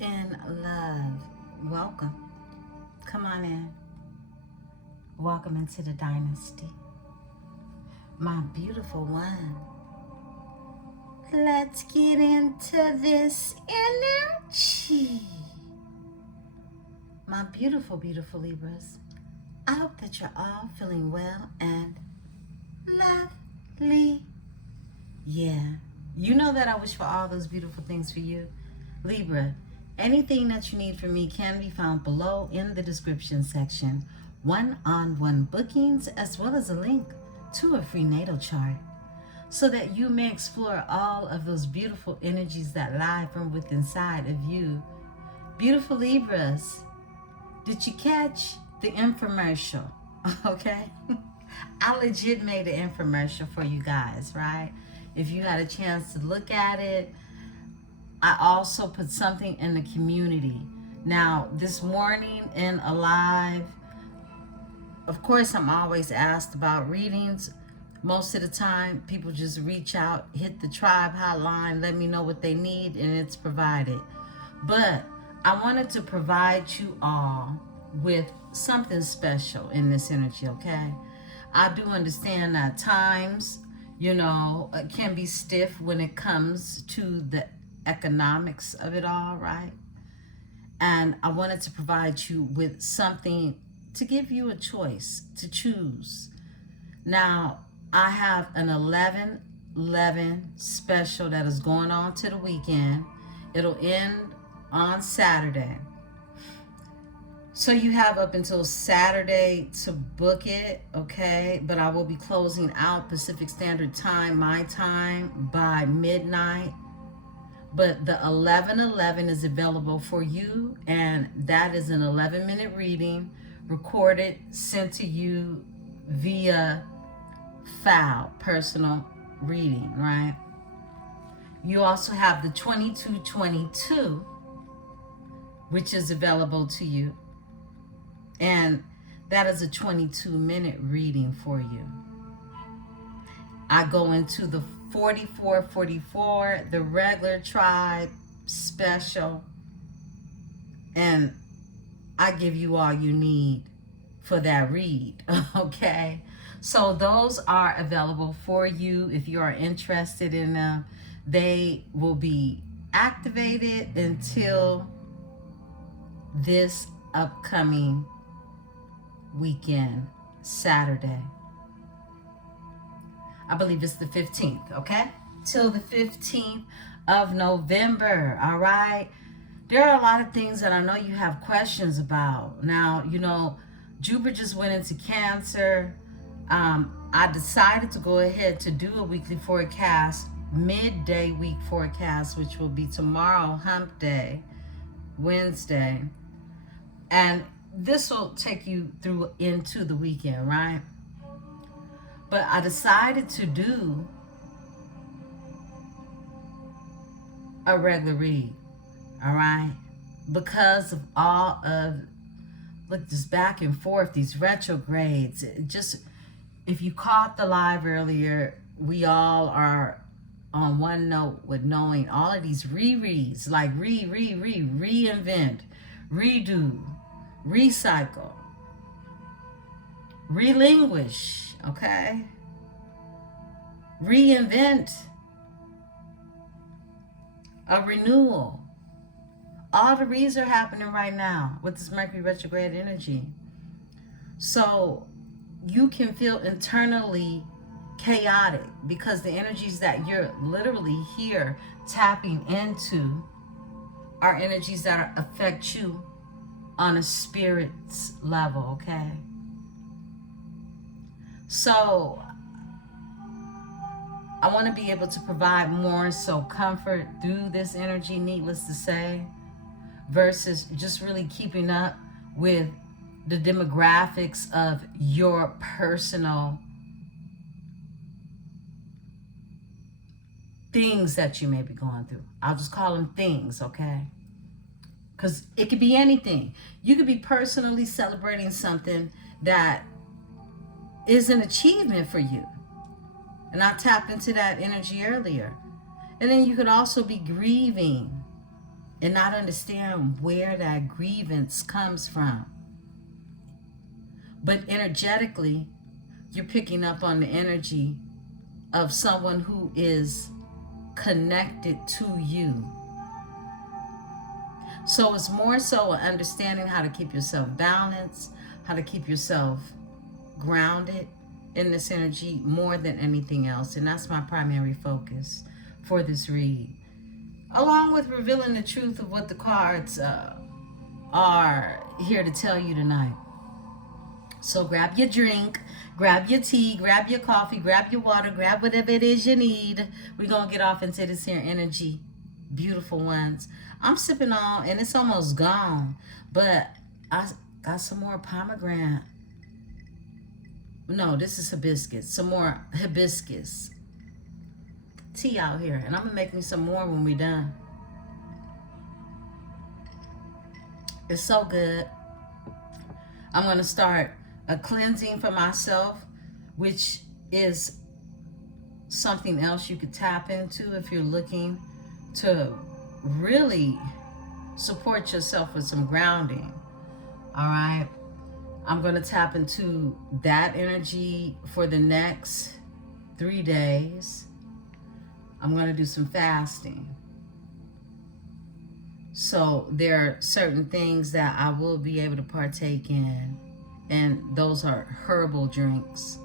in love. Welcome. Come on in. Welcome into the dynasty. My beautiful one. Let's get into this energy. My beautiful, beautiful Libras. I hope that you're all feeling well and lovely. Yeah. You know that I wish for all those beautiful things for you. Libra, anything that you need from me can be found below in the description section. One-on-one bookings, as well as a link to a free natal chart, so that you may explore all of those beautiful energies that lie from within inside of you. Beautiful Libras, did you catch the infomercial? Okay. I legit made an infomercial for you guys, right? If you had a chance to look at it, I also put something in the community. Now, this morning in a live, of course, I'm always asked about readings. Most of the time, people just reach out, hit the tribe hotline, let me know what they need, and it's provided. But I wanted to provide you all with something special in this energy, okay? I do understand that times, it can be stiff when it comes to the economics of it all, right? And I wanted to provide you with something to give you a choice to choose. Now, I have an 11/11 special that is going on to the weekend. It'll end on Saturday. So you have up until Saturday to book it, okay? But I will be closing out Pacific Standard Time, my time, by midnight. But the 11/11 is available for you, and that is an 11-minute reading, recorded, sent to you via file, personal reading, right? You also have the 2222, which is available to you. And that is a 22-minute reading for you. I go into the 4444, the regular tribe special, and I give you all you need for that read, okay? So those are available for you if you are interested in them. They will be activated until this upcoming weekend, Saturday. I believe it's the 15th, okay? Till the 15th of November, all right? There are a lot of things that I know you have questions about. Now, Jupiter just went into Cancer. I decided to go ahead to do a weekly forecast, midday week forecast, which will be tomorrow, hump day, Wednesday. And this will take you through into the weekend, right? But I decided to do a regular read, all right? Because of all of, look, this back and forth, these retrogrades. If you caught the live earlier, we all are on one note with knowing all of these rereads, like reinvent, redo, recycle, relinquish, okay? Reinvent, a renewal. All the reads are happening right now with this Mercury retrograde energy. So you can feel internally chaotic because the energies that you're literally here tapping into are energies that affect you on a spirit's level, okay? So I want to be able to provide more so comfort through this energy, needless to say, versus just really keeping up with the demographics of your personal things that you may be going through. I'll just call them things, okay? Because it could be anything. You could be personally celebrating something that is an achievement for you. And I tapped into that energy earlier. And then you could also be grieving and not understand where that grievance comes from. But energetically, you're picking up on the energy of someone who is connected to you. So it's more so understanding how to keep yourself balanced, how to keep yourself grounded in this energy more than anything else. And that's my primary focus for this read. Along with revealing the truth of what the cards are here to tell you tonight. So grab your drink, grab your tea, grab your coffee, grab your water, grab whatever it is you need. We're going to get off into this here energy. Beautiful ones. I'm sipping on, and it's almost gone, but I got some more pomegranate. No, this is hibiscus. Some more hibiscus tea out here, and I'm going to make me some more when we're done. It's so good. I'm going to start a cleansing for myself, which is something else you could tap into if you're looking to really support yourself with some grounding. All right, I'm going to tap into that energy for the next 3 days. I'm going to do some fasting. So there are certain things that I will be able to partake in, and those are herbal drinks.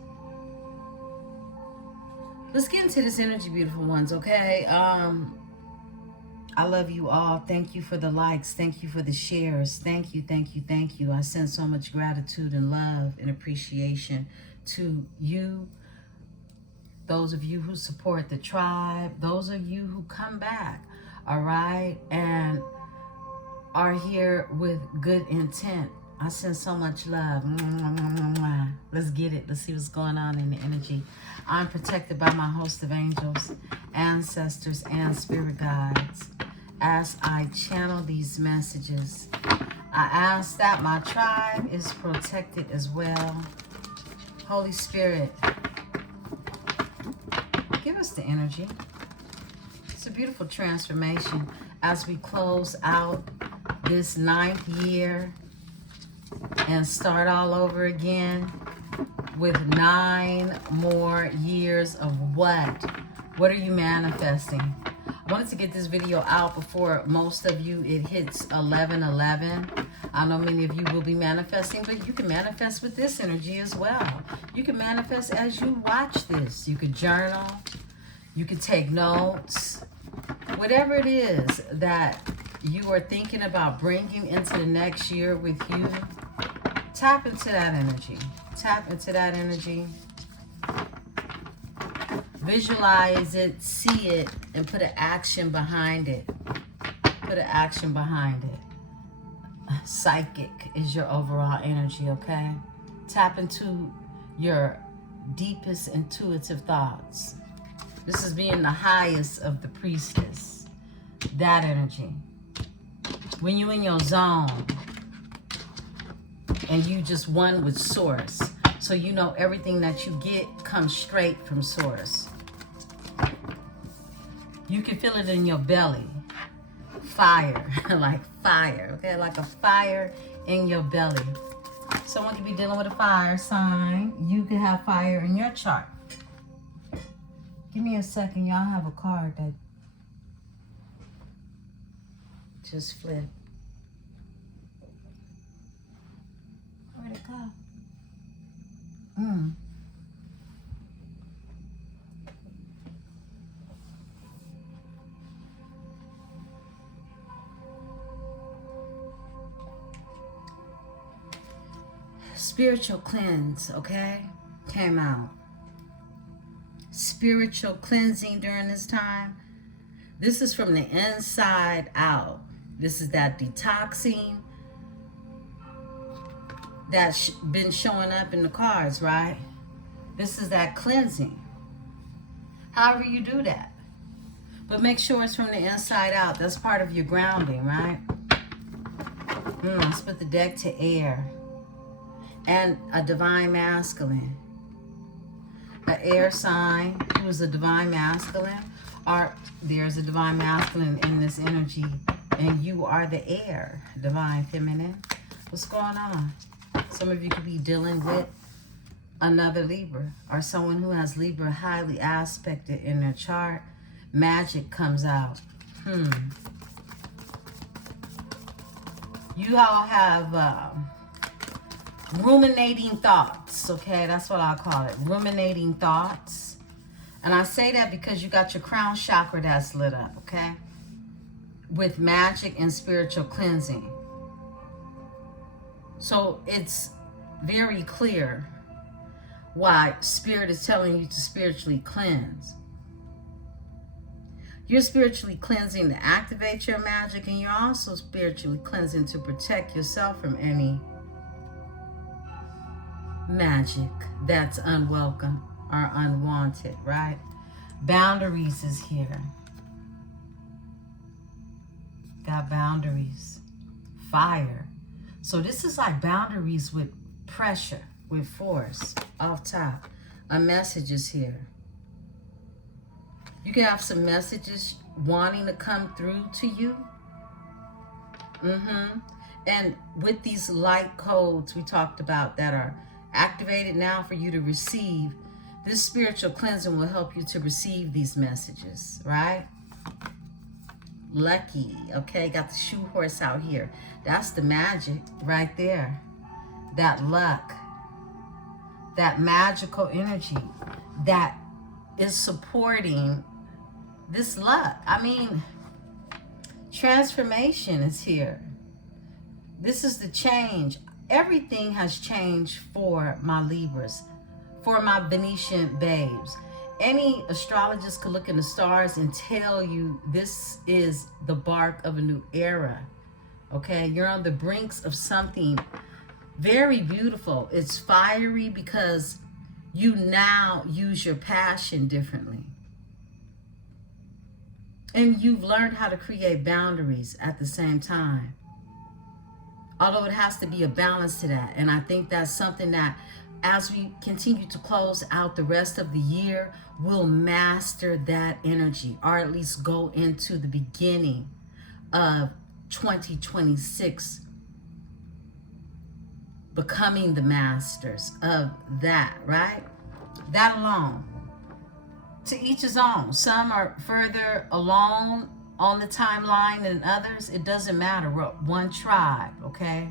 Let's get into this energy, beautiful ones, okay? I love you all. Thank you for the likes. Thank you for the shares. Thank you, thank you, thank you. I send so much gratitude and love and appreciation to you, those of you who support the tribe, those of you who come back, all right, and are here with good intent. I send so much love. Let's get it. Let's see what's going on in the energy. I'm protected by my host of angels, ancestors, and spirit guides. As I channel these messages, I ask that my tribe is protected as well. Holy Spirit, give us the energy. It's a beautiful transformation as we close out this 9th year and start all over again with 9 more years of what? What are you manifesting? I wanted to get this video out before most of you it hits 11/11. I know many of you will be manifesting, but you can manifest with this energy as well. You can manifest as you watch this. You could journal. You could take notes. Whatever it is that you are thinking about bringing into the next year with you, tap into that energy. Tap into that energy. Visualize it, see it, and put an action behind it. Put an action behind it. Psychic is your overall energy, okay? Tap into your deepest intuitive thoughts. This is being the highest of the priestess. That energy. When you're in your zone and you just one with source, so you know everything that you get comes straight from source. You can feel it in your belly. Fire, like fire, okay? Like a fire in your belly. Someone could be dealing with a fire sign. You could have fire in your chart. Give me a second. Y'all have a card that just flipped. Where'd it go? Spiritual cleanse, okay? Came out. Spiritual cleansing during this time. This is from the inside out. This is that detoxing that's been showing up in the cards, right? This is that cleansing. However you do that. But make sure it's from the inside out. That's part of your grounding, right? Let's put the deck to air. And a divine masculine. An air sign who is a divine masculine. Or there's a divine masculine in this energy And you are the air, divine feminine. What's going on? Some of you could be dealing with another Libra or someone who has Libra highly aspected in their chart. Magic comes out. You all have ruminating thoughts, okay? That's what I call it, ruminating thoughts. And I say that because you got your crown chakra that's lit up, okay? With magic and spiritual cleansing. So it's very clear why Spirit is telling you to spiritually cleanse. You're spiritually cleansing to activate your magic, and you're also spiritually cleansing to protect yourself from any magic that's unwelcome or unwanted, right? Boundaries is here. Got boundaries. Fire. So this is like boundaries with pressure, with force, off top. A message is here. You can have some messages wanting to come through to you. And with these light codes we talked about that are activated now for you to receive, this spiritual cleansing will help you to receive these messages, right? Lucky, okay? Got the shoe horse out here. That's the magic right there. That luck. That magical energy that is supporting this luck. I mean, transformation is here. This is the change. Everything has changed for my Libras, for my Venetian babes. Any astrologist could look in the stars and tell you this is the bark of a new era. Okay, you're on the brinks of something very beautiful. It's fiery because you now use your passion differently. And you've learned how to create boundaries at the same time. Although it has to be a balance to that. And I think that's something that as we continue to close out the rest of the year, we'll master that energy, or at least go into the beginning of 2026 becoming the masters of that, right? That alone. To each his own. Some are further along on the timeline than others. It doesn't matter. We're one tribe, okay?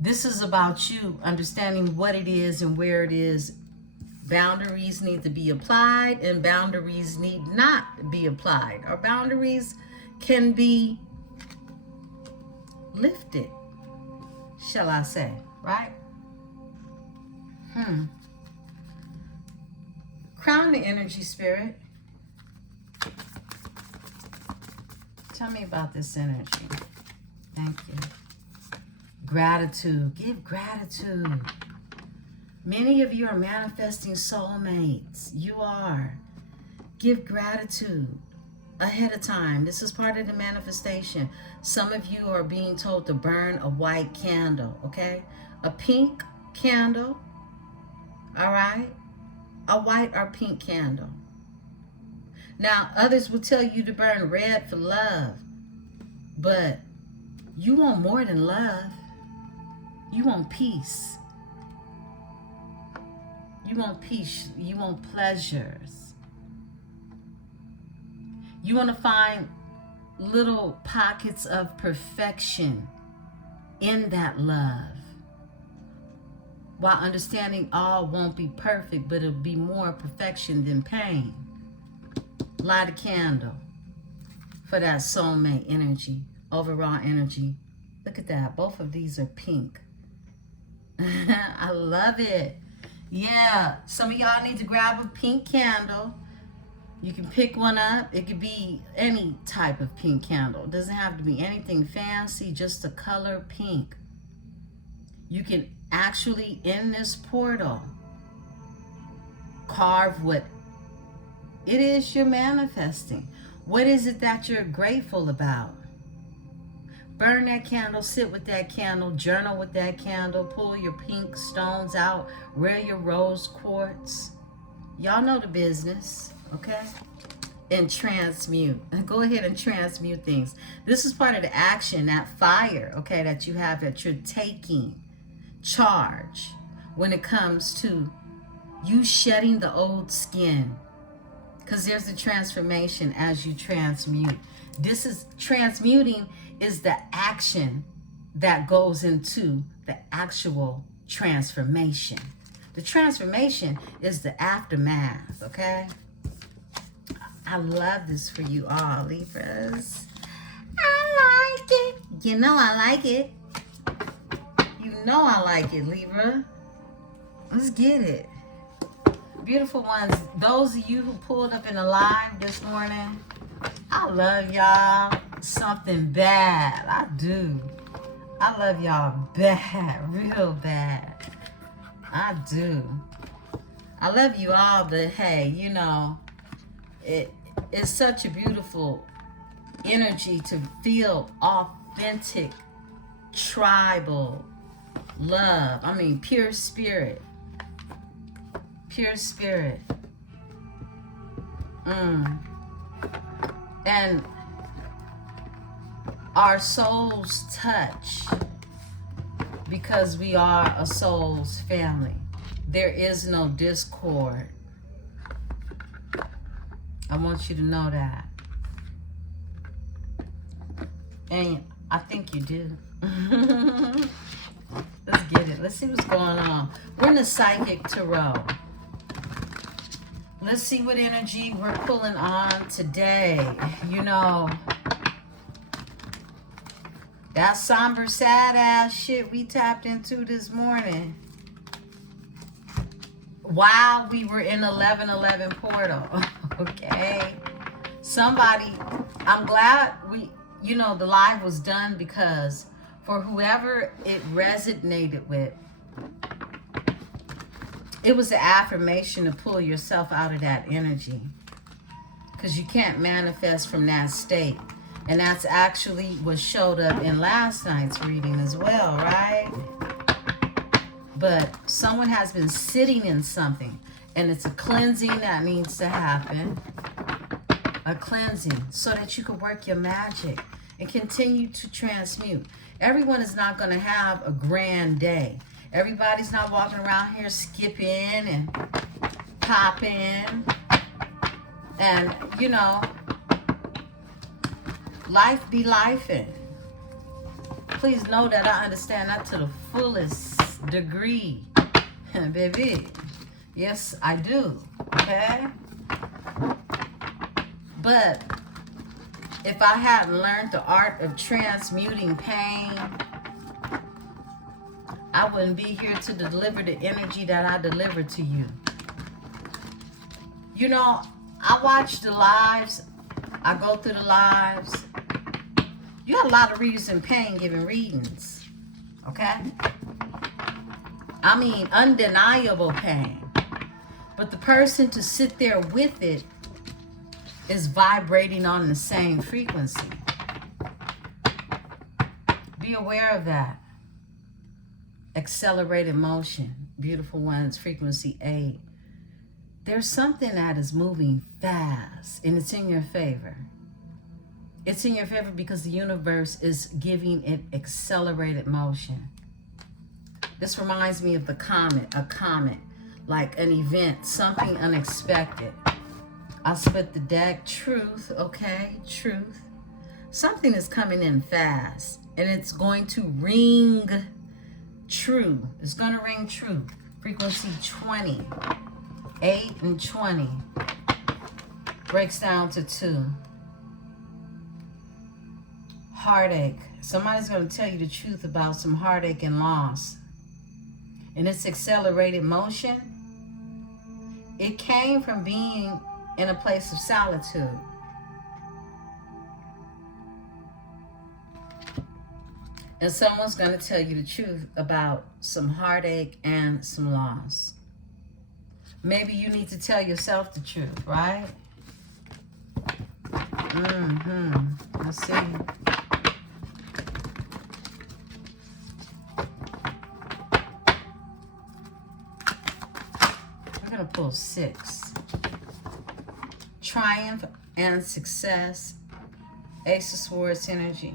This is about you understanding what it is and where it is. Boundaries need to be applied and boundaries need not be applied. Or boundaries can be lifted, shall I say, right? Crown the energy, Spirit. Tell me about this energy. Thank you. Gratitude. Give gratitude. Many of you are manifesting soulmates. You are. Give gratitude ahead of time. This is part of the manifestation. Some of you are being told to burn a white candle, okay? A pink candle, all right? A white or pink candle. Now, others will tell you to burn red for love, but you want more than love. You want peace. You want peace. You want pleasures. You want to find little pockets of perfection in that love, while understanding all won't be perfect, but it'll be more perfection than pain. Light a candle for that soulmate energy, overall energy. Look at that. Both of these are pink. I love it. Yeah. Some of y'all need to grab a pink candle. You can pick one up. It could be any type of pink candle. It doesn't have to be anything fancy, just the color pink. You can actually, in this portal, carve what it is you're manifesting. What is it that you're grateful about? Burn that candle, sit with that candle, journal with that candle, pull your pink stones out, wear your rose quartz. Y'all know the business, okay? and transmute. Go ahead and transmute things. This is part of the action, that fire, okay, that you have, that you're taking charge when it comes to you shedding the old skin. Because there's a transformation as you transmute. This is transmuting, is the action that goes into the actual transformation. The transformation is the aftermath, okay? I love this for you all, Libras. I like it. You know I like it. You know I like it, Libra. Let's get it. Beautiful ones, those of you who pulled up in the live this morning, I love y'all. Something bad. I do. I love y'all bad, real bad. I do. I love you all, but hey, you know, it's such a beautiful energy to feel authentic, tribal love. I mean, pure spirit. Pure spirit. And our souls touch because we are a soul's family. There is no discord. I want you to know that. And I think you do. Let's get it. Let's see what's going on. We're in the Psychic Tarot. Let's see what energy we're pulling on today. You know, that somber, sad ass shit we tapped into this morning while we were in 1111 portal. Okay. Somebody, I'm glad you know, the live was done, because for whoever it resonated with, it was the affirmation to pull yourself out of that energy, because you can't manifest from that state. And that's actually what showed up in last night's reading as well, right? But someone has been sitting in something, and it's a cleansing that needs to happen. A cleansing so that you can work your magic and continue to transmute. Everyone is not going to have a grand day. Everybody's not walking around here skipping and popping. And, you know, life be lifing. Please know that I understand that to the fullest degree. Baby. Yes, I do. Okay? But if I hadn't learned the art of transmuting pain, I wouldn't be here to deliver the energy that I deliver to you. You know, I watch the lives. I go through the lives. You got a lot of readers in pain giving readings. Okay? I mean, undeniable pain. But the person to sit there with it is vibrating on the same frequency. Be aware of that. Accelerated motion. Beautiful ones, frequency 8. There's something that is moving fast, and it's in your favor. It's in your favor because the universe is giving it accelerated motion. This reminds me of the comet, a comet, like an event, something unexpected. I'll split the deck. Truth, okay? Truth. Something is coming in fast, and it's going to ring true. It's going to ring true. Frequency 20. 8 and 20. Breaks down to 2. Heartache. Somebody's going to tell you the truth about some heartache and loss. And it's accelerated motion. It came from being in a place of solitude. And someone's going to tell you the truth about some heartache and some loss. Maybe you need to tell yourself the truth, right? Let's see. I'm going to pull 6. Triumph and success. Ace of Swords energy.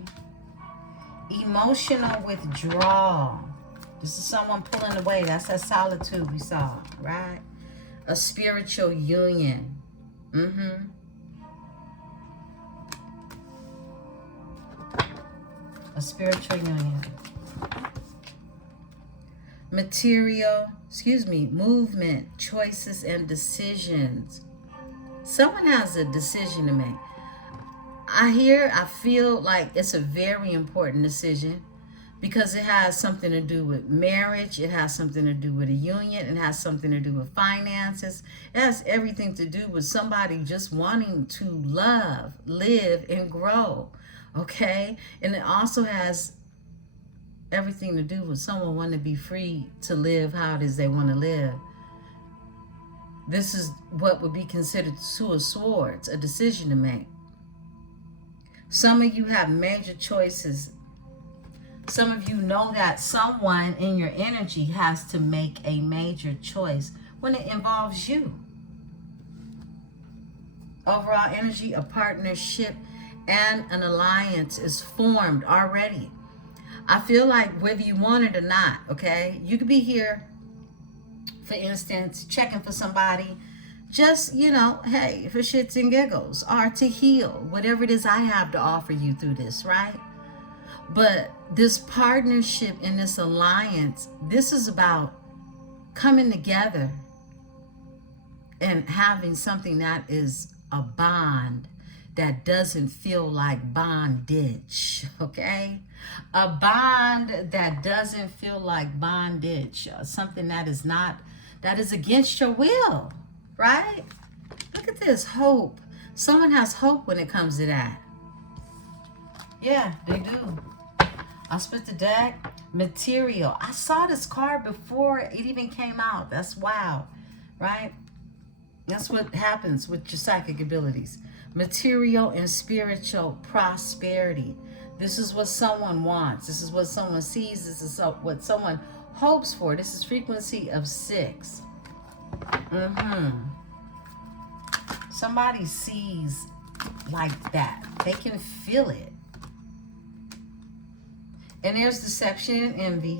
Emotional withdrawal. This is someone pulling away. That's that solitude we saw, right? A spiritual union. A spiritual union. Movement, choices, and decisions. Someone has a decision to make. I feel like it's a very important decision because it has something to do with marriage. It has something to do with a union. It has something to do with finances. It has everything to do with somebody just wanting to love, live, and grow. Okay? And it also has everything to do with someone wanting to be free to live how it is they want to live. This is what would be considered Two of Swords, a decision to make. Some of you have major choices. Some of you know that someone in your energy has to make a major choice when it involves you. Overall energy, a partnership and an alliance is formed already. I feel like whether you want it or not, okay, you could be here, for instance, checking for somebody, just, hey, for shits and giggles, or to heal, whatever it is I have to offer you through this, right? But this partnership and this alliance, this is about coming together and having something that is a bond that doesn't feel like bondage, okay? A bond that doesn't feel like bondage, something that is against your will, right? Look at this, hope. Someone has hope when it comes to that. Yeah, they do. I'll split the deck. Material. I saw this card before it even came out. That's wow, right? That's what happens with your psychic abilities. Material and spiritual prosperity. This is what someone wants. This is what someone sees. This is what someone hopes for. This is frequency of 6. Somebody sees like that. They can feel it. And there's deception and envy.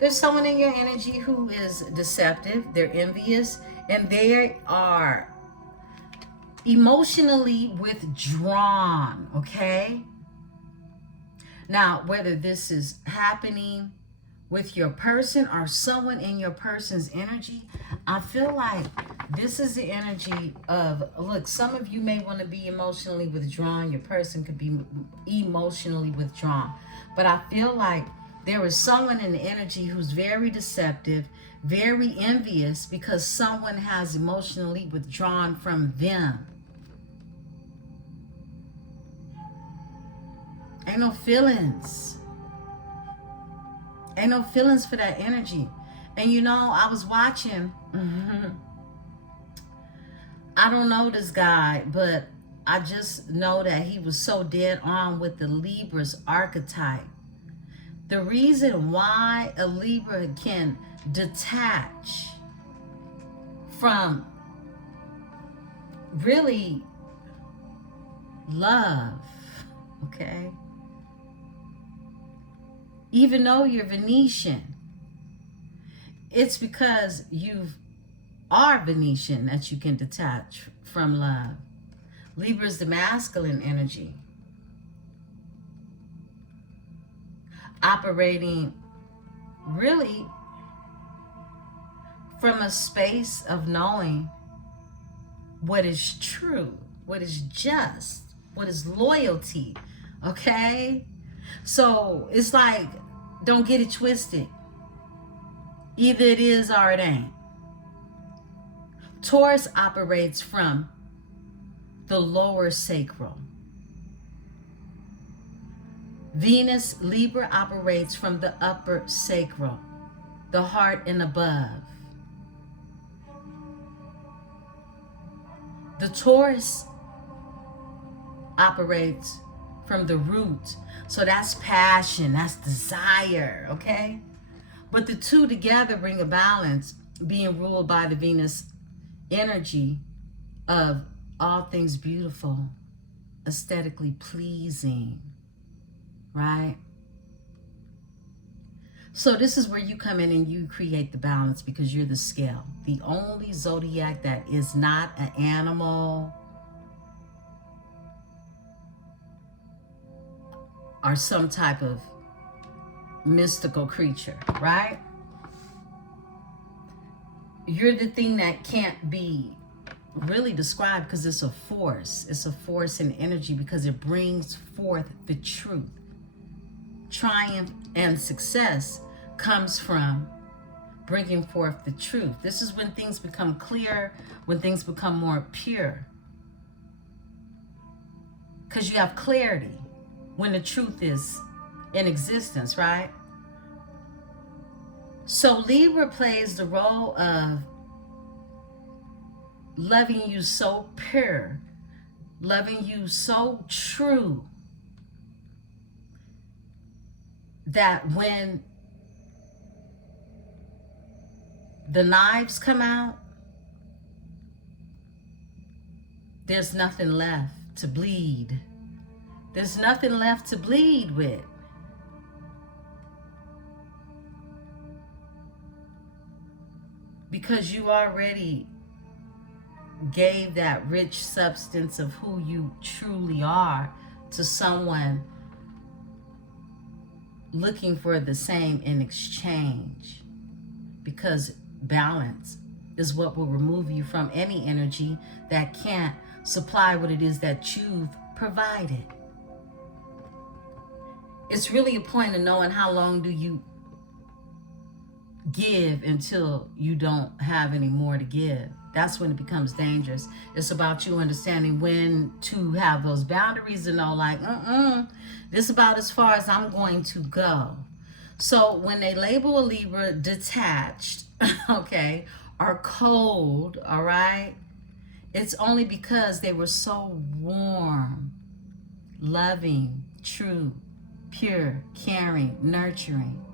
There's someone in your energy who is deceptive. They're envious. And they are emotionally withdrawn, okay? Now, whether this is happening with your person or someone in your person's energy, I feel like this is the energy of, look, some of you may want to be emotionally withdrawn. Your person could be emotionally withdrawn. But I feel like there is someone in the energy who's very deceptive, very envious because someone has emotionally withdrawn from them. Ain't no feelings. Ain't no feelings for that energy. And I was watching. I don't know this guy, but I just know that he was so dead on with the Libra's archetype. The reason why a Libra can detach from really love, okay? Even though you're Venetian, it's because you are Venetian that you can detach from love. Libra is the masculine energy, operating really from a space of knowing what is true, what is just, what is loyalty, okay? So it's like, don't get it twisted. Either it is or it ain't. Taurus operates from the lower sacral. Venus, Libra operates from the upper sacral, the heart and above. The Taurus operates from the root. So that's passion, that's desire, okay? But the two together bring a balance, being ruled by the Venus energy of all things beautiful, aesthetically pleasing, right? So this is where you come in and you create the balance, because you're the scale. The only zodiac that is not an animal or some type of mystical creature, right? You're the thing that can't be really described, because it's a force. It's a force and energy, because it brings forth the truth. Triumph and success comes from bringing forth the truth. This is when things become clear, when things become more pure. Because you have clarity when the truth is in existence, right? So Libra plays the role of loving you so pure, loving you so true, that when the knives come out, there's nothing left to bleed. There's nothing left to bleed with. Because you already gave that rich substance of who you truly are to someone looking for the same in exchange. Because balance is what will remove you from any energy that can't supply what it is that you've provided. It's really a point of knowing how long do you give until you don't have any more to give. That's when it becomes dangerous. It's about you understanding when to have those boundaries and know, like, this is about as far as I'm going to go. So when they label a Libra detached, okay, or cold, all right, it's only because they were so warm, loving, true, pure, caring, nurturing,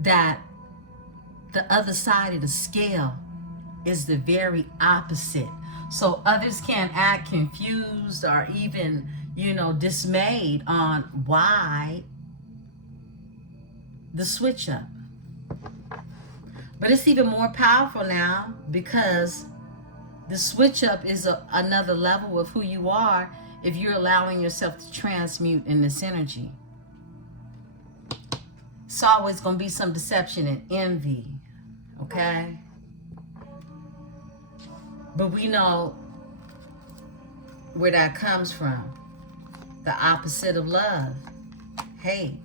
that the other side of the scale is the very opposite. So others can act confused or even, dismayed on why the switch up. But it's even more powerful now, because the switch up is another level of who you are if you're allowing yourself to transmute in this energy. It's always going to be some deception and envy, okay? But we know where that comes from. The opposite of love, hate,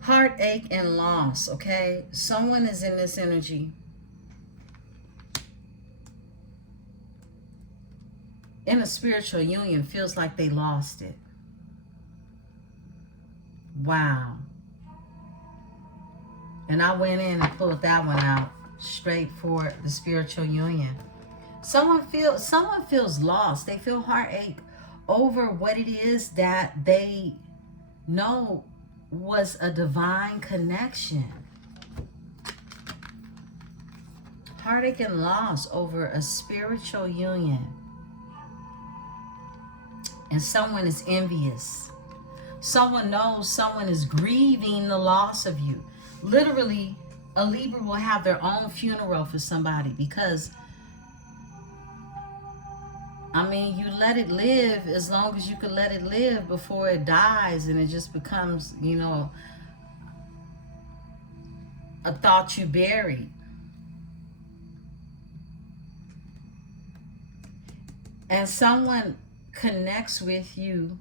heartache, and loss, okay? Someone is in this energy in a spiritual union, feels like they lost it. Wow. And I went in and pulled that one out straight for the spiritual union. Someone feels lost. They feel heartache over what it is that they know was a divine connection. Heartache and loss over a spiritual union. And someone is envious. Someone knows someone is grieving the loss of you. Literally, a Libra will have their own funeral for somebody, because you let it live as long as you could let it live before it dies, and it just becomes, a thought you buried. And someone connects with you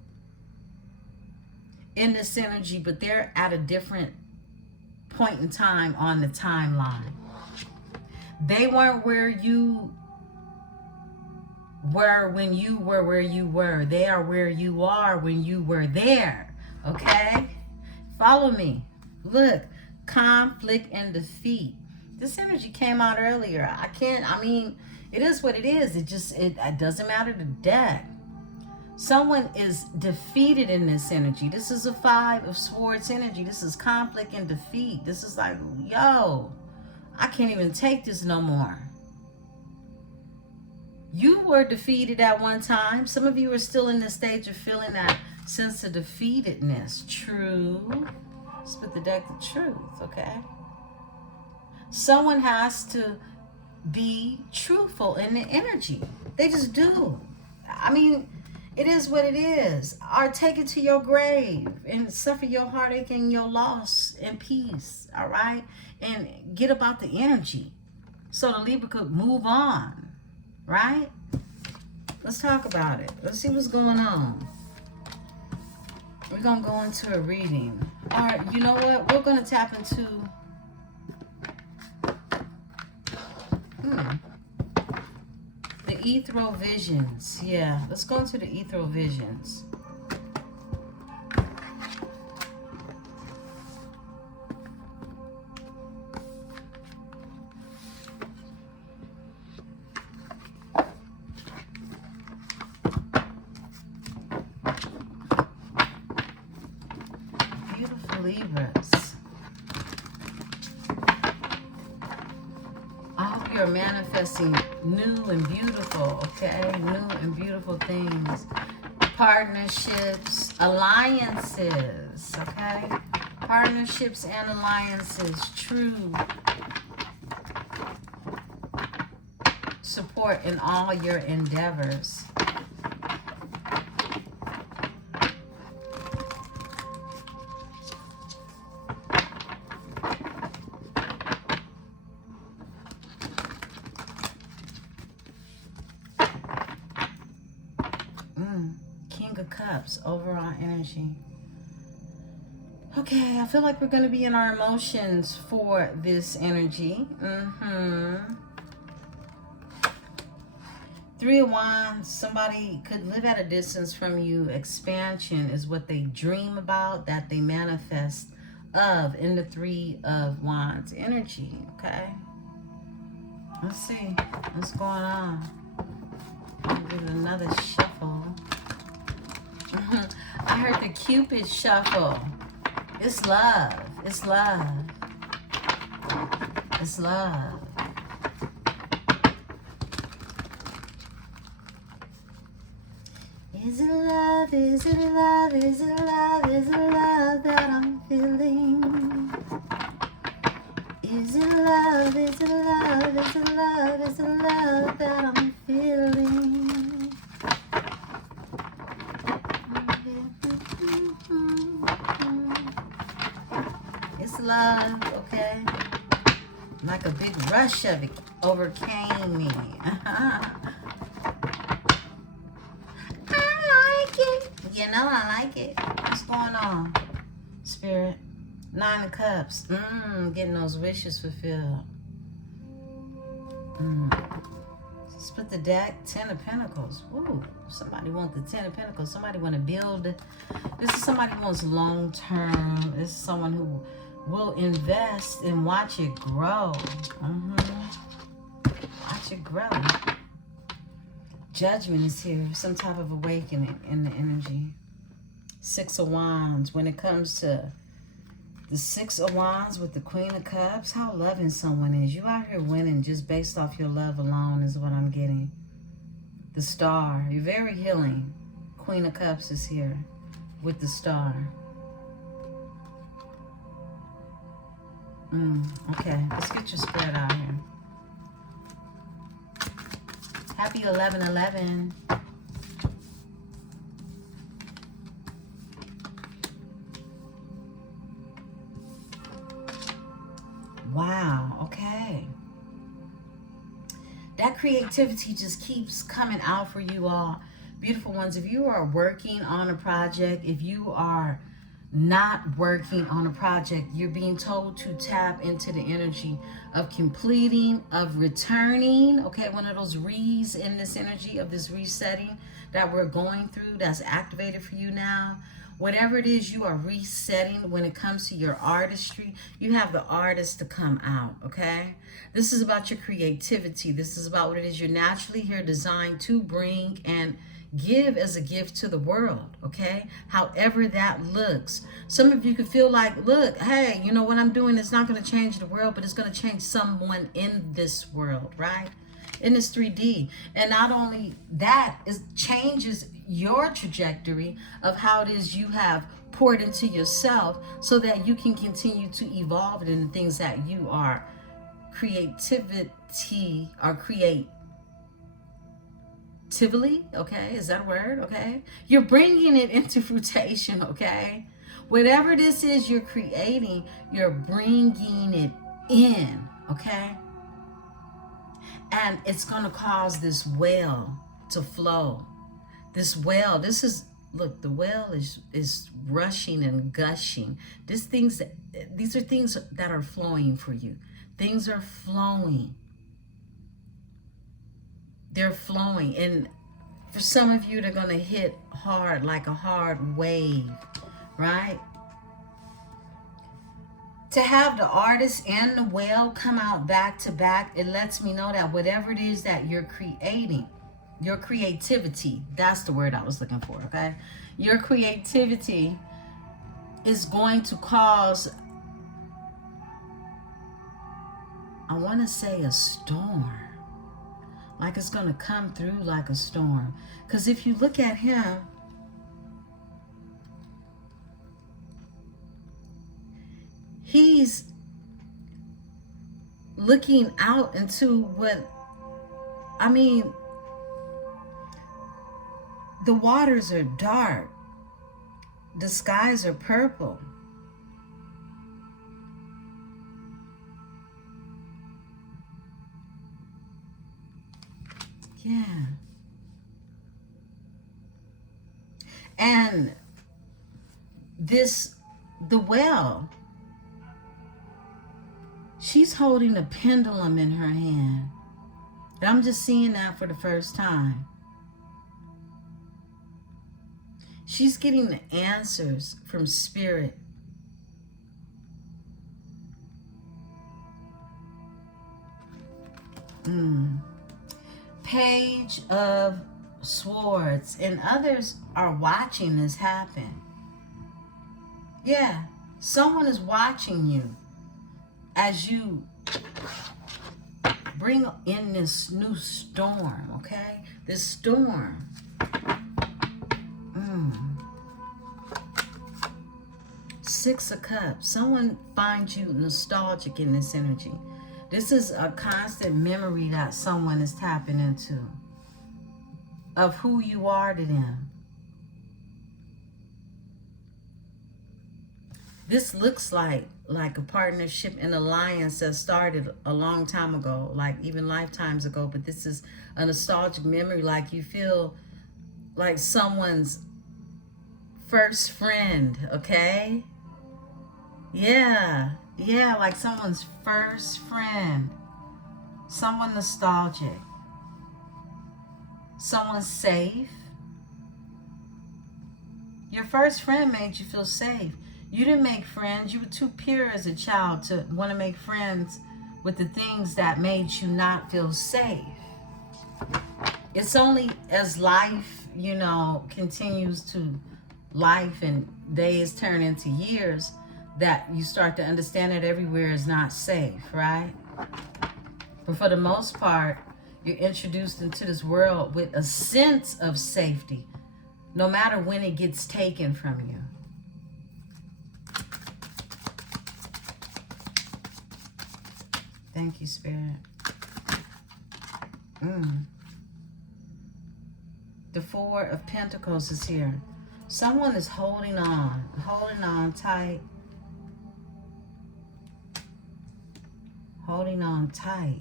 in this energy, but they're at a different point in time on the timeline. They weren't where you were when you were where you were. They are where you are when you were there. Okay? Follow me. Look, conflict and defeat. This energy came out earlier. It is what it is. It doesn't matter the deck. Someone is defeated in this energy. This is a 5 of Swords energy. This is conflict and defeat. This is like, yo, I can't even take this no more. You were defeated at one time. Some of you are still in the stage of feeling that sense of defeatedness. True. Split the deck of truth, okay? Someone has to be truthful in the energy. They just do. I mean, it is what it is. Or take it to your grave and suffer your heartache and your loss in peace, all right? And get about the energy so the Libra could move on, right? Let's talk about it. Let's see what's going on. We're going to go into a reading. All right, you know what? We're going to tap into... the ethereal visions. Yeah, let's go into the ethereal visions. Beautiful Libras. I hope you're manifesting new and beautiful, okay? New and beautiful things. Partnerships, alliances, okay? Partnerships and alliances. True support in all your endeavors. King of Cups, overall energy. Okay, I feel like we're going to be in our emotions for this energy. Three of Wands, somebody could live at a distance from you. Expansion is what they dream about, that they manifest of in the Three of Wands energy, okay? Let's see what's going on. I'll give it another shuffle. I heard the Cupid shuffle. It's love. It's love. It's love. Is it love? Is it love? Is it love? Is it love that I'm feeling? Is it love? Is it love? Is it love? Is it love that I'm feeling? It's love, okay? Like a big rush of it overcame me. I like it. You know I like it. What's going on, Spirit? Nine of Cups. Getting those wishes fulfilled. Split the deck. Ten of Pentacles. Ooh, somebody wants the Ten of Pentacles. Somebody want to build. This is somebody who wants long term. This is someone who will invest and watch it grow. Watch it grow. Judgment is here. Some type of awakening in the energy. Six of Wands. When it comes to the Six of Wands with the Queen of Cups, how loving someone is. You out here winning just based off your love alone is what I'm getting. The Star. You're very healing. Queen of Cups is here with the Star. Okay, let's get your spirit out here. Happy 11/11. Wow, okay. That creativity just keeps coming out for you all. Beautiful ones, if you are working on a project, if you are not working on a project, you're being told to tap into the energy of completing, of returning, okay? One of those re's in this energy of this resetting that we're going through that's activated for you now. Whatever it is you are resetting when it comes to your artistry, you have the artist to come out, okay? This is about your creativity. This is about what it is you're naturally here designed to bring and give as a gift to the world, okay? However that looks. Some of you could feel like, look, hey, you know what I'm doing is not going to change the world, but it's going to change someone in this world, right? in this 3D. And not only that, it changes your trajectory of how it is you have poured into yourself so that you can continue to evolve in the things that you are creativity or creatively, okay? Is that a word? Okay. You're bringing it into fruition, okay? Whatever this is you're creating, you're bringing it in, okay? And it's going to cause this well to flow. This well, this is, look, the well is rushing and gushing. These are things that are flowing for you. Things are flowing. They're flowing. And for some of you, they're going to hit hard, like a hard wave, right? To have the artist and the well come out back to back, it lets me know that whatever it is that you're creating, your creativity, that's the word I was looking for, okay? Your creativity is going to cause, I want to say, a storm. Like it's going to come through like a storm. Because if you look at him, he's looking out into what, I mean, the waters are dark. The skies are purple. Yeah. And the well, she's holding a pendulum in her hand. And I'm just seeing that for the first time. She's getting the answers from spirit. Page of Swords, and others are watching this happen. Yeah, someone is watching you as you bring in this new storm, okay? This storm. Six of Cups. Someone finds you nostalgic in this energy. This is a constant memory that someone is tapping into of who you are to them. This looks like a partnership and alliance that started a long time ago, like even lifetimes ago, but this is a nostalgic memory, like you feel like someone's first friend, okay? Yeah, like someone's first friend. Someone nostalgic. Someone safe. Your first friend made you feel safe. You didn't make friends. You were too pure as a child to want to make friends with the things that made you not feel safe. It's only as life, continues to life and days turn into years that you start to understand that everywhere is not safe, right? But for the most part, you're introduced into this world with a sense of safety, no matter when it gets taken from you. Thank you, Spirit. The Four of Pentacles is here. Someone is holding on tight. Holding on tight.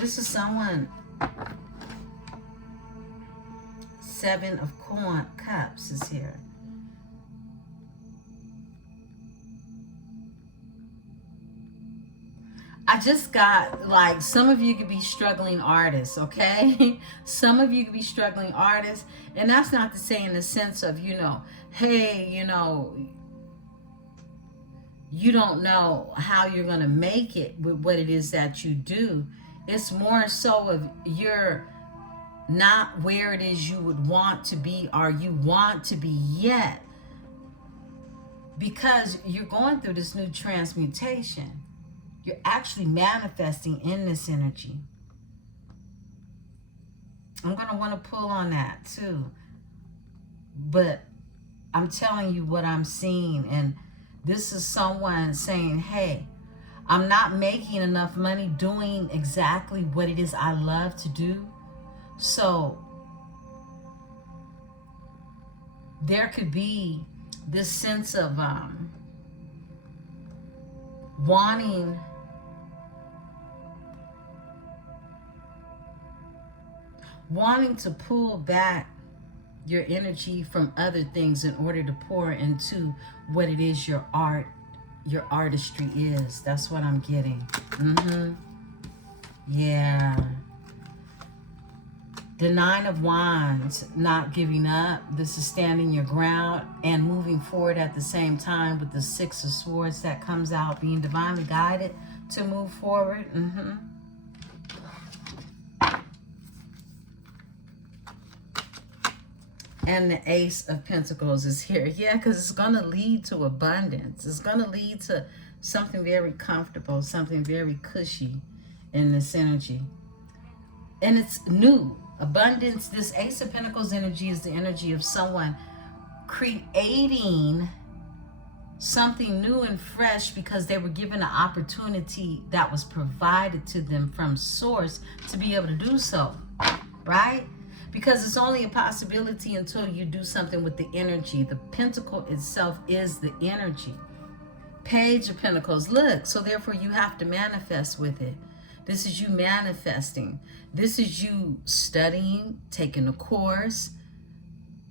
This is someone. Seven of Cups is here. I just got, like, some of you could be struggling artists, okay? Some of you could be struggling artists. And that's not to say in the sense of, hey, you don't know how you're going to make it with what it is that you do. It's more so of you're not where it is you would want to be or you want to be yet, because you're going through this new transmutation. You're actually manifesting in this energy. I'm going to want to pull on that too. But I'm telling you what I'm seeing. And this is someone saying, hey, I'm not making enough money doing exactly what it is I love to do. So there could be this sense of wanting to pull back your energy from other things in order to pour into what it is your artistry is. That's what I'm getting. Yeah. The Nine of Wands, not giving up. This is standing your ground and moving forward at the same time with the Six of Swords that comes out, being divinely guided to move forward. And the Ace of Pentacles is here. Yeah, because it's going to lead to abundance. It's going to lead to something very comfortable, something very cushy in this energy. And it's new. Abundance, this Ace of Pentacles energy is the energy of someone creating something new and fresh because they were given an opportunity that was provided to them from source to be able to do so, right? Because it's only a possibility until you do something with the energy. The pentacle itself is the energy. Page of Pentacles, look, so therefore you have to manifest with it. This is you manifesting. This is you studying, taking a course.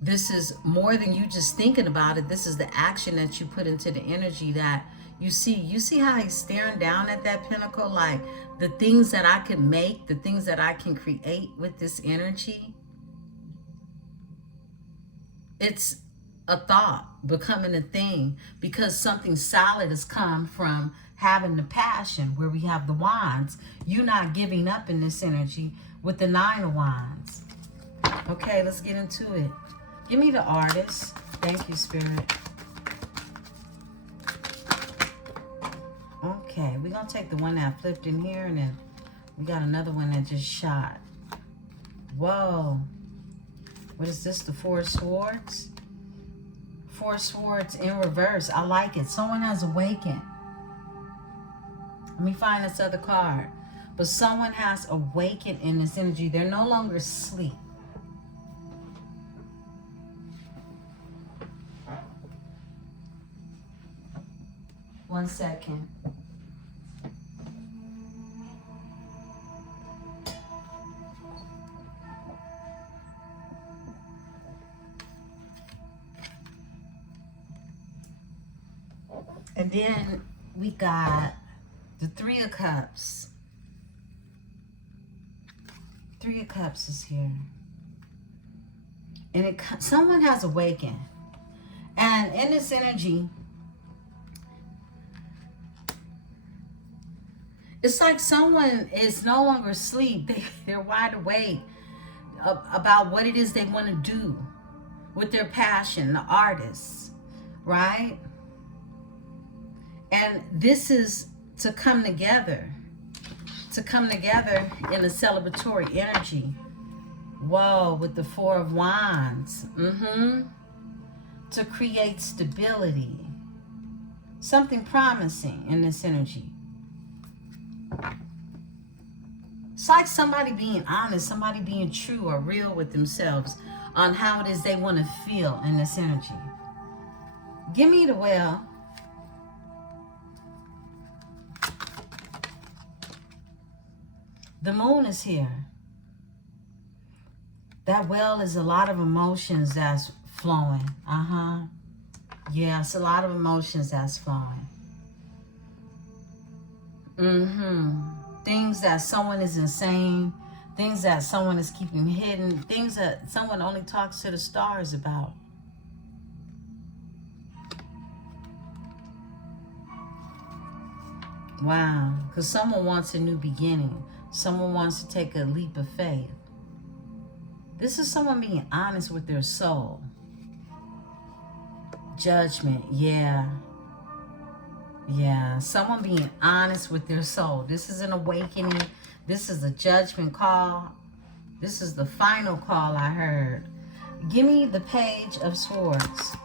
This is more than you just thinking about it. This is the action that you put into the energy that you see. You see how he's staring down at that pentacle? Like the things that I can make, the things that I can create with this energy. It's a thought becoming a thing because something solid has come from having the passion where we have the wands. You not giving up in this energy with the Nine of Wands. Okay, let's get into it. Give me the Artist. Thank you, Spirit. Okay, we're going to take the one that flipped in here, and then we got another one that just shot. Whoa. What is this? The Four of Swords? Four of Swords in reverse. I like it. Someone has awakened. Let me find this other card. But someone has awakened in this energy. They're no longer asleep. One second. And then we got the Three of Cups. Three of Cups is here. And someone has awakened. And in this energy, it's like someone is no longer asleep. They're wide awake about what it is they want to do with their passion, the artists, right? And this is to come together in a celebratory energy. Whoa, with the Four of Wands. To create stability. Something promising in this energy. It's like somebody being honest, somebody being true or real with themselves on how it is they want to feel in this energy. Give me the Well. The Moon is here. That well is a lot of emotions that's flowing. Yeah, it's a lot of emotions that's flowing. Things that someone is insane. Things that someone is keeping hidden. Things that someone only talks to the stars about. Wow. Because someone wants a new beginning. Someone wants to take a leap of faith. This is someone being honest with their soul. Judgment, yeah. Yeah, someone being honest with their soul. This is an awakening. This is a judgment call. This is the final call I heard. Give me the Page of Swords.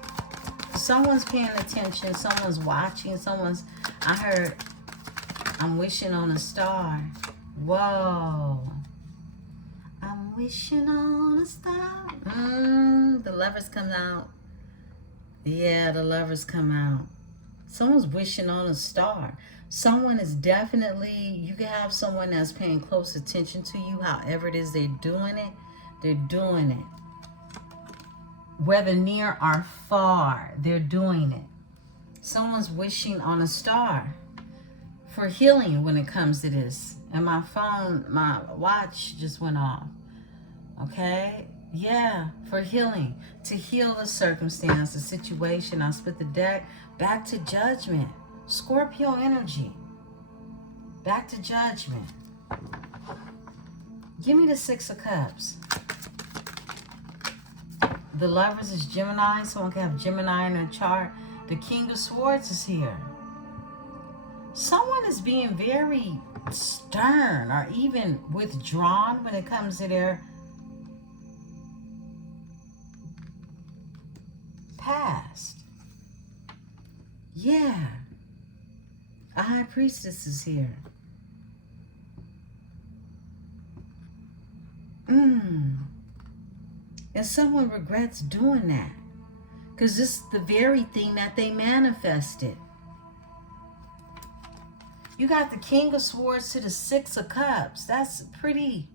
Someone's paying attention. Someone's watching. I heard, I'm wishing on a star. Whoa. I'm wishing on a star. The Lovers come out. Yeah, the Lovers come out. Someone's wishing on a star. Someone is definitely, you can have someone that's paying close attention to you. However it is they're doing it. Whether near or far, they're doing it. Someone's wishing on a star for healing when it comes to this. And my phone, my watch just went off. Okay? Yeah, for healing. To heal the circumstance, the situation. I split the deck. Back to Judgment. Scorpio energy. Back to Judgment. Give me the Six of Cups. The Lovers is Gemini. Someone can have Gemini in their chart. The King of Swords is here. Someone is being very stern or even withdrawn when it comes to their past. Yeah. A High Priestess is here. And someone regrets doing that. Because this is the very thing that they manifested. You got the King of Swords to the Six of Cups. That's pretty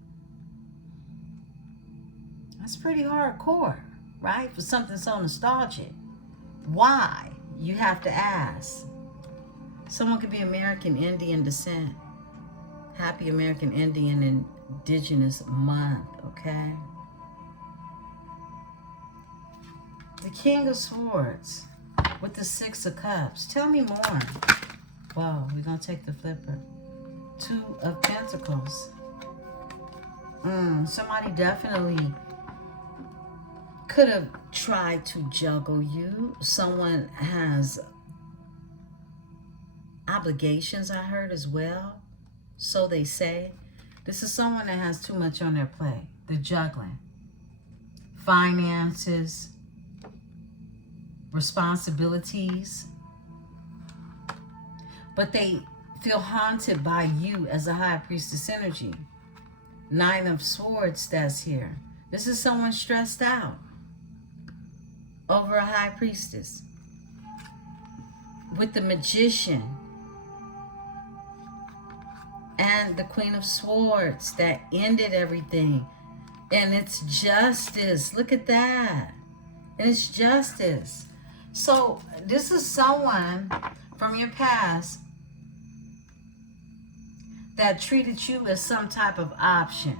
hardcore, right? For something so nostalgic. Why? You have to ask. Someone could be American Indian descent. Happy American Indian Indigenous Month, okay? The King of Swords with the Six of Cups. Tell me more. Whoa, we're going to take the flipper. Two of Pentacles. Somebody definitely could have tried to juggle you. Someone has obligations, I heard, as well. So they say. This is someone that has too much on their plate. They're juggling. Finances. Responsibilities. But they feel haunted by you as a High Priestess energy. Nine of Swords that's here. This is someone stressed out over a High Priestess. With the Magician. And the Queen of Swords that ended everything. And it's justice. Look at that. And it's justice. So this is someone from your past that treated you as some type of option.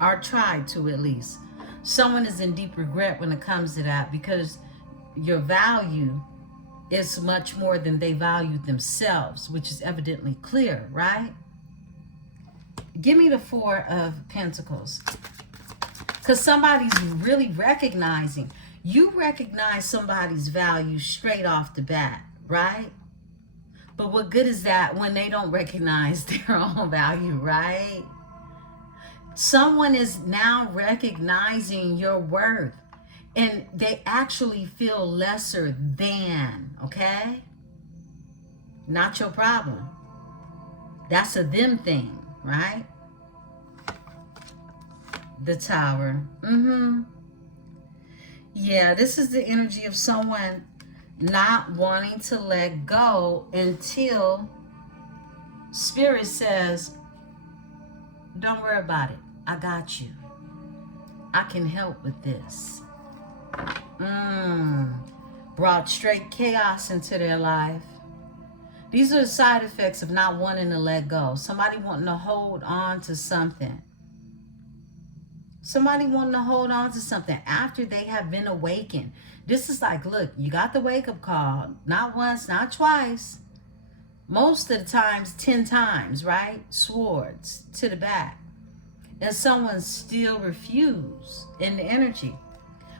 Or tried to, at least. Someone is in deep regret when it comes to that, because your value is much more than they value themselves, which is evidently clear, right? Give me the Four of Pentacles. Because somebody's really recognizing. You recognize somebody's value straight off the bat, right? But what good is that when they don't recognize their own value, right? Someone is now recognizing your worth. And they actually feel lesser than, okay? Not your problem. That's a them thing, right? The Tower. Yeah, this is the energy of someone not wanting to let go until Spirit says, don't worry about it. I got you. I can help with this. Brought straight chaos into their life. These are the side effects of not wanting to let go. Somebody wanting to hold on to something. Somebody wanting to hold on to something after they have been awakened. This is like, look, you got the wake-up call. Not once, not twice. Most of the times, 10 times, right? Swords to the back. And someone still refused in the energy.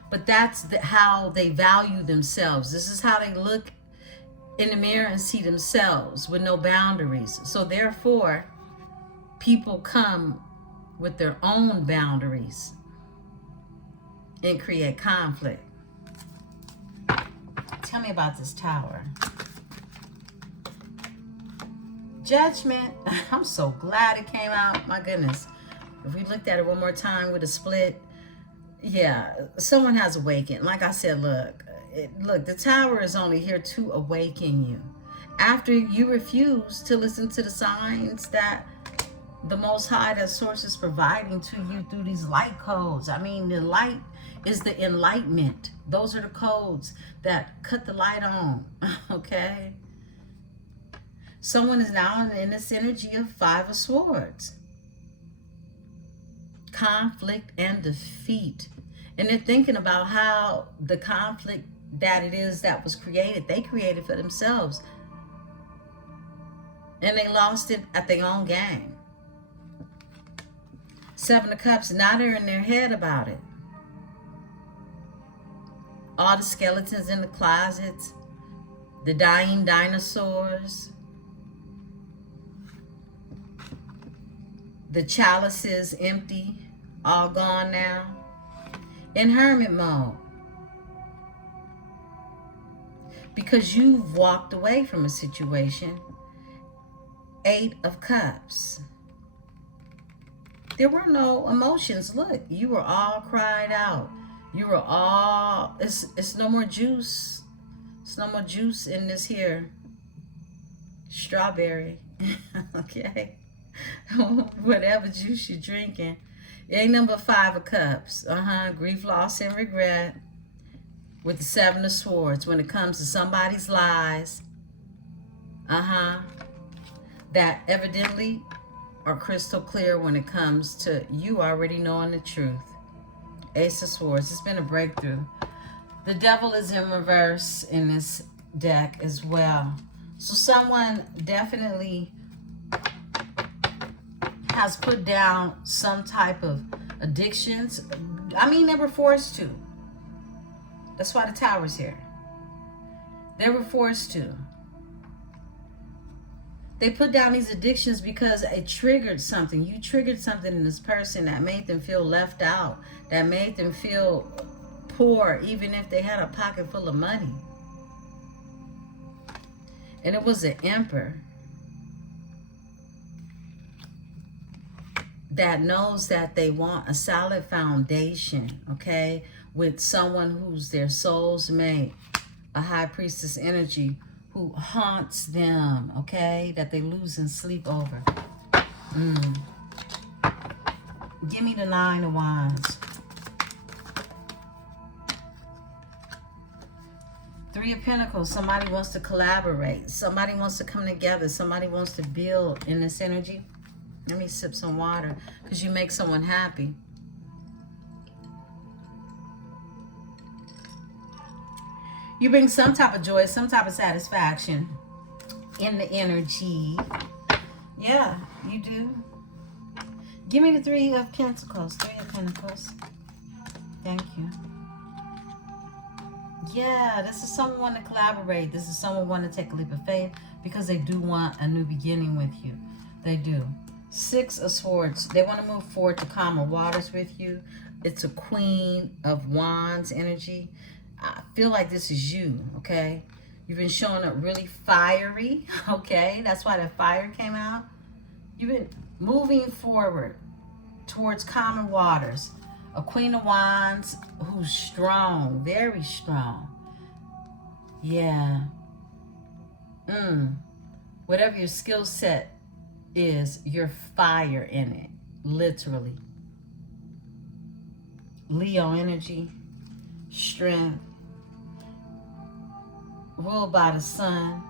But that's how they value themselves. This is how they look in the mirror and see themselves with no boundaries. So therefore, people come with their own boundaries and create conflict. Tell me about this Tower. Judgment. I'm so glad it came out. My goodness. If we looked at it one more time with a split, yeah, someone has awakened. Like I said, look, the Tower is only here to awaken you. After you refuse to listen to the signs that the Most High, that Source is providing to you through these light codes. I mean, the light is the enlightenment. Those are the codes that cut the light on, okay? Someone is now in this energy of Five of Swords. Conflict and defeat. And they're thinking about how the conflict that it is that was created, they created for themselves. And they lost it at their own game. Seven of Cups, now they're in their head about it. All the skeletons in the closets, the dying dinosaurs, the chalices empty, all gone now. In hermit mode. Because you've walked away from a situation. Eight of Cups. There were no emotions. Look, you were all cried out. You were all, it's no more juice. It's no more juice in this here strawberry. Okay? Whatever juice you're drinking. It ain't number Five of Cups. Grief, loss, and regret. With the Seven of Swords. When it comes to somebody's lies. That evidently are crystal clear when it comes to you already knowing the truth. Ace of Swords. It's been a breakthrough. The Devil is in reverse in this deck as well. So someone definitely has put down some type of addictions. I mean, they were forced to. That's why the Tower's here. They were forced to. They put down these addictions because it triggered something. You triggered something in this person that made them feel left out, that made them feel poor, even if they had a pocket full of money. And it was an Emperor that knows that they want a solid foundation, okay, with someone who's their soul's mate, a High Priestess energy, who haunts them, okay, that they lose and sleep over. Give me the Nine of Wands. Three of Pentacles. Somebody wants to collaborate. Somebody wants to come together. Somebody wants to build in this energy. Let me sip some water, because you make someone happy. You bring some type of joy, some type of satisfaction in the energy. Yeah, you do. Give me the Three of Pentacles. Three of Pentacles. Thank you. Yeah, this is someone want to collaborate. This is someone want to take a leap of faith because they do want a new beginning with you. They do. Six of Swords. They want to move forward to calmer waters with you. It's a Queen of Wands energy. I feel like this is you, okay? You've been showing up really fiery, okay? That's why the fire came out. You've been moving forward towards common waters. A Queen of Wands who's strong, very strong. Yeah. Whatever your skill set is, you're fire in it, literally. Leo energy, strength. Ruled by the sun.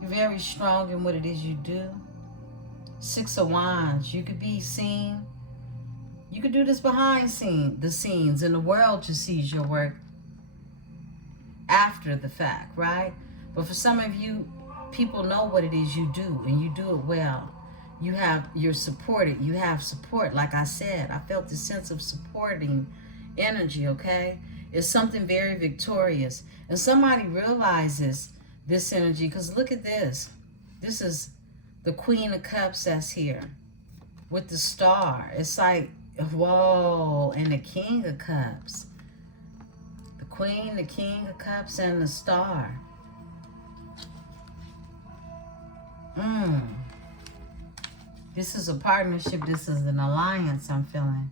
You're very strong in what it is you do. Six of Wands. You could be seen. You could do this behind the scenes, and the world just sees your work after the fact, right? But for some of you, people know what it is you do, and you do it well. You're supported. You have support. Like I said, I felt this sense of supporting energy, okay? It's something very victorious. And somebody realizes this energy, because look at this. This is The Queen of Cups that's here with the Star. It's like, whoa, and the King of Cups. The Queen, the King of Cups, and the Star. This is a partnership. This is an alliance, I'm feeling.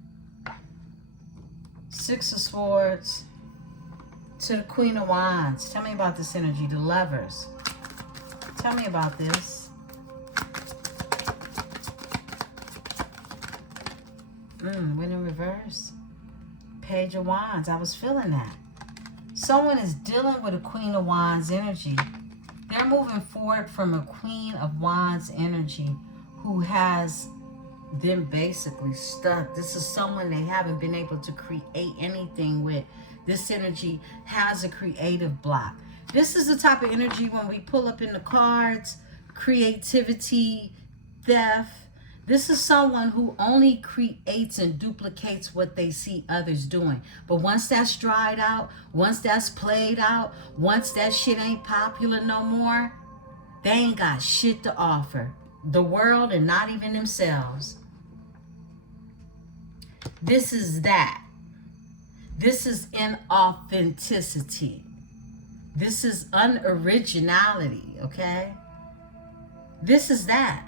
Six of Swords to the Queen of Wands. Tell me about this energy. The Lovers. Tell me about this. Went in reverse. Page of Wands. I was feeling that. Someone is dealing with a Queen of Wands energy. They're moving forward from a Queen of Wands energy who has them basically stuck. This is someone they haven't been able to create anything with. This energy has a creative block. This is the type of energy when we pull up in the cards, creativity, theft. This is someone who only creates and duplicates what they see others doing. But once that's dried out, once that's played out, once that shit ain't popular no more, they ain't got shit to offer the world and not even themselves. This is that. This is inauthenticity. This is unoriginality, okay? This is that.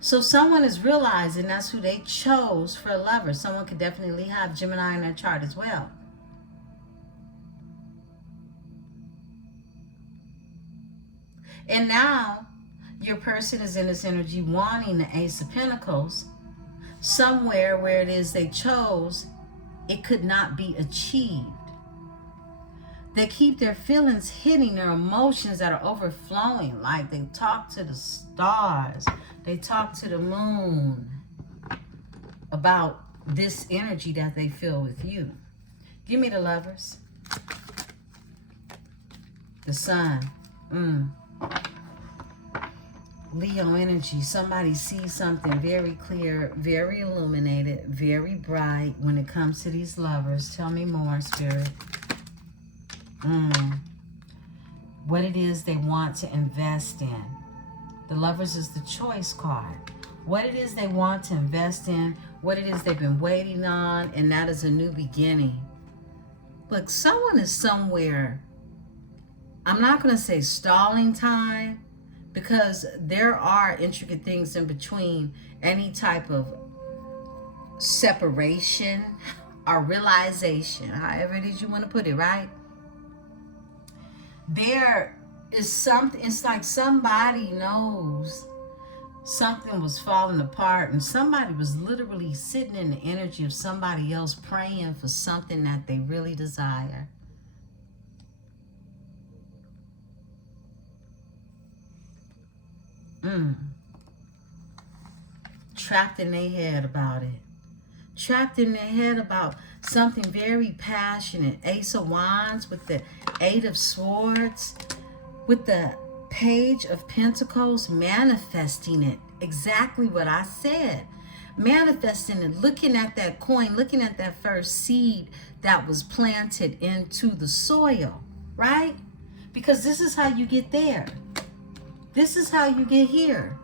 So someone is realizing that's who they chose for a lover. Someone could definitely have Gemini in their chart as well. And now your person is in this energy wanting the Ace of Pentacles. Somewhere where it is they chose, it could not be achieved. They keep their feelings hitting, their emotions that are overflowing. Like they talk to the stars. They talk to the moon about this energy that they feel with you. Give me the Lovers. The Sun. Leo energy. Somebody sees something very clear, very illuminated, very bright when it comes to these lovers. Tell me more, Spirit. What it is they want to invest in. The Lovers is the choice card. What it is they want to invest in, what it is they've been waiting on, and that is a new beginning. Look, someone is somewhere, I'm not going to say stalling time, because there are intricate things in between any type of separation or realization, however it is you want to put it, right? There is something, it's like somebody knows something was falling apart and somebody was literally sitting in the energy of somebody else praying for something that they really desire. Trapped in their head about it. Trapped in their head about something very passionate. Ace of Wands with the Eight of Swords. With the Page of Pentacles, manifesting it. Exactly what I said. Manifesting it. Looking at that coin. Looking at that first seed that was planted into the soil. Right? Because this is how you get there. This is how you get here.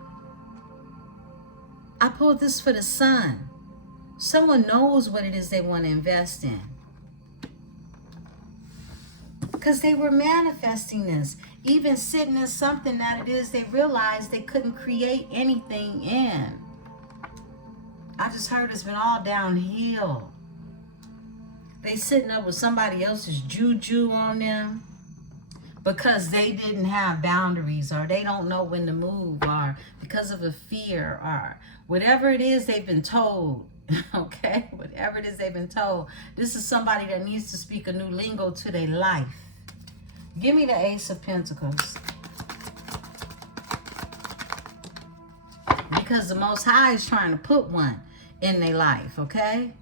I pulled this for the Sun. Someone knows what it is they want to invest in. Because they were manifesting this. Even sitting in something that it is they realized they couldn't create anything in. I just heard it's been all downhill. They sitting up with somebody else's juju on them. Because they didn't have boundaries, or they don't know when to move, or because of a fear, or whatever it is they've been told. Okay, whatever it is they've been told. This is somebody that needs to speak a new lingo to their life. Give me the Ace of Pentacles. Because the Most High is trying to put one in their life, okay?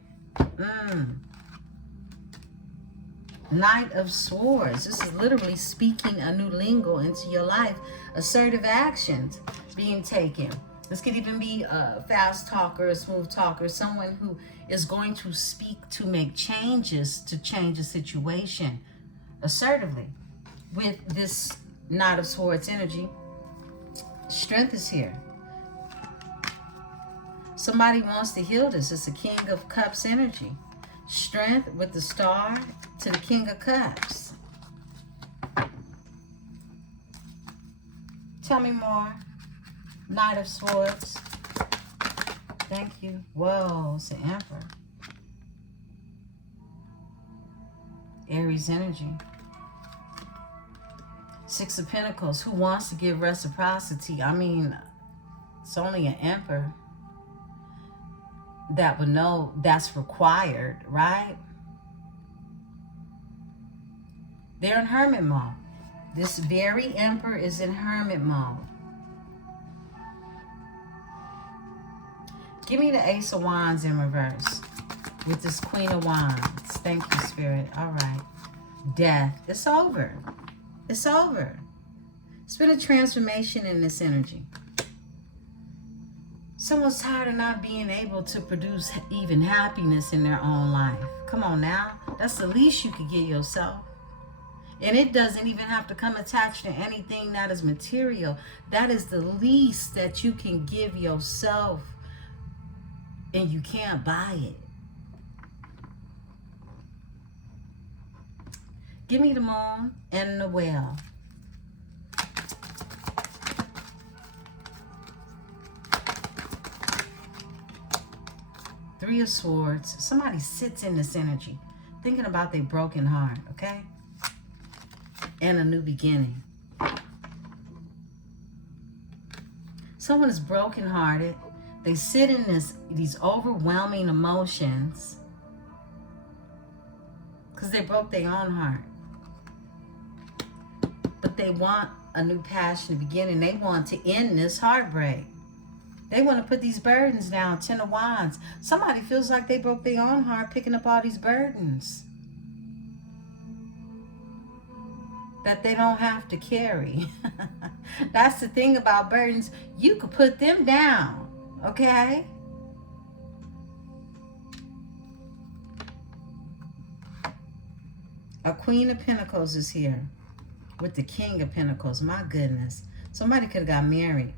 Knight of Swords. This is literally speaking a new lingo into your life. Assertive actions being taken. This could even be a fast talker, a smooth talker, someone who is going to speak to make changes to change a situation assertively. With this Knight of Swords energy, strength is here. Somebody wants to heal this. It's a King of Cups energy. Strength with the star to the King of Cups. Tell me more. Knight of Swords. Thank you. Whoa, it's the Emperor. Aries energy. Six of Pentacles. Who wants to give reciprocity? I mean, it's only an Emperor that would know that's required, right? They're in hermit mode. This very Emperor is in hermit mode. Give me the Ace of Wands in reverse with this Queen of Wands. Thank you, Spirit. All right. Death. It's over. It's over. It's been a transformation in this energy. Someone's tired of not being able to produce even happiness in their own life. Come on now. That's the least you could give yourself. And it doesn't even have to come attached to anything that is material. That is the least that you can give yourself. And you can't buy it. Give me the Moon and the Whale. Three of Swords. Somebody sits in this energy, thinking about their broken heart, okay? And a new beginning. Someone is brokenhearted. They sit in these overwhelming emotions because they broke their own heart. But they want a new passion to begin, and they want to end this heartbreak. They want to put these burdens down. Ten of Wands. Somebody feels like they broke their own heart picking up all these burdens that they don't have to carry. That's the thing about burdens. You could put them down. Okay? A Queen of Pentacles is here with the King of Pentacles. My goodness. Somebody could have got married.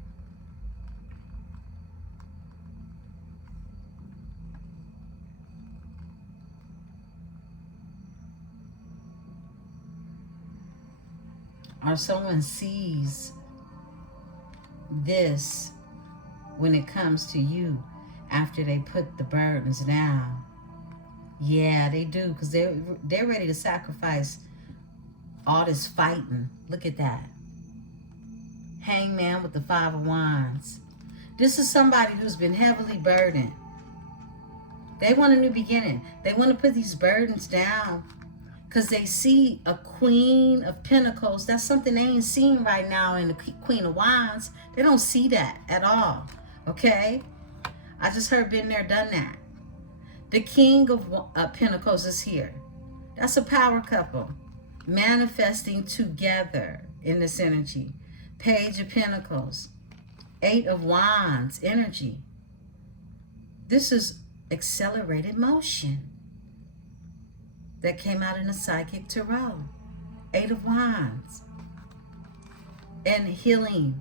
Or someone sees this when it comes to you after they put the burdens down. Yeah, they do, because they're ready to sacrifice all this fighting. Look at that. Hangman with the Five of Wands. This is somebody who's been heavily burdened. They want a new beginning. They want to put these burdens down because they see a Queen of Pentacles. That's something they ain't seen right now in the Queen of Wands. They don't see that at all. Okay? I just heard been there, done that. The King of Pentacles is here. That's a power couple. Manifesting together in this energy. Page of Pentacles. Eight of Wands energy. This is accelerated motion that came out in the Psychic Tarot. Eight of Wands. And healing.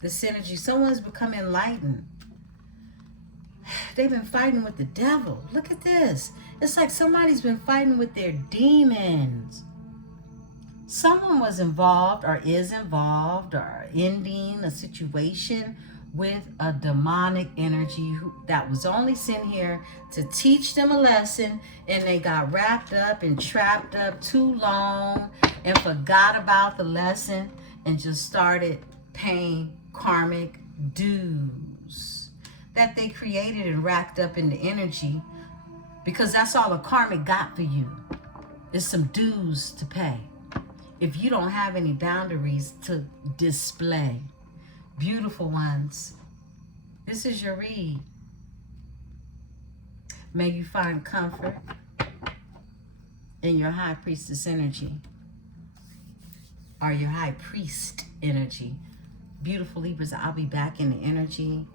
The synergy. Someone's become enlightened. They've been fighting with the devil. Look at this. It's like somebody's been fighting with their demons. Someone was involved or is involved or ending a situation with a demonic energy that was only sent here to teach them a lesson, and they got wrapped up and trapped up too long and forgot about the lesson and just started paying karmic dues that they created and racked up in the energy, because that's all the karmic got for you is some dues to pay if you don't have any boundaries to display. Beautiful ones, this is your read. May you find comfort in your High Priestess energy or your High Priest energy. Beautiful Libras, I'll be back in the energy.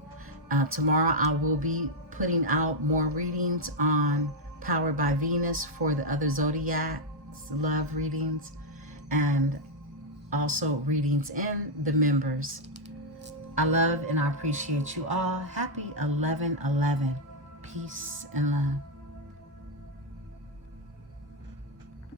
Tomorrow I will be putting out more readings on Powered by Venus for the other zodiacs, love readings, and also readings in the members. I love and I appreciate you all. Happy 11/11. Peace and love.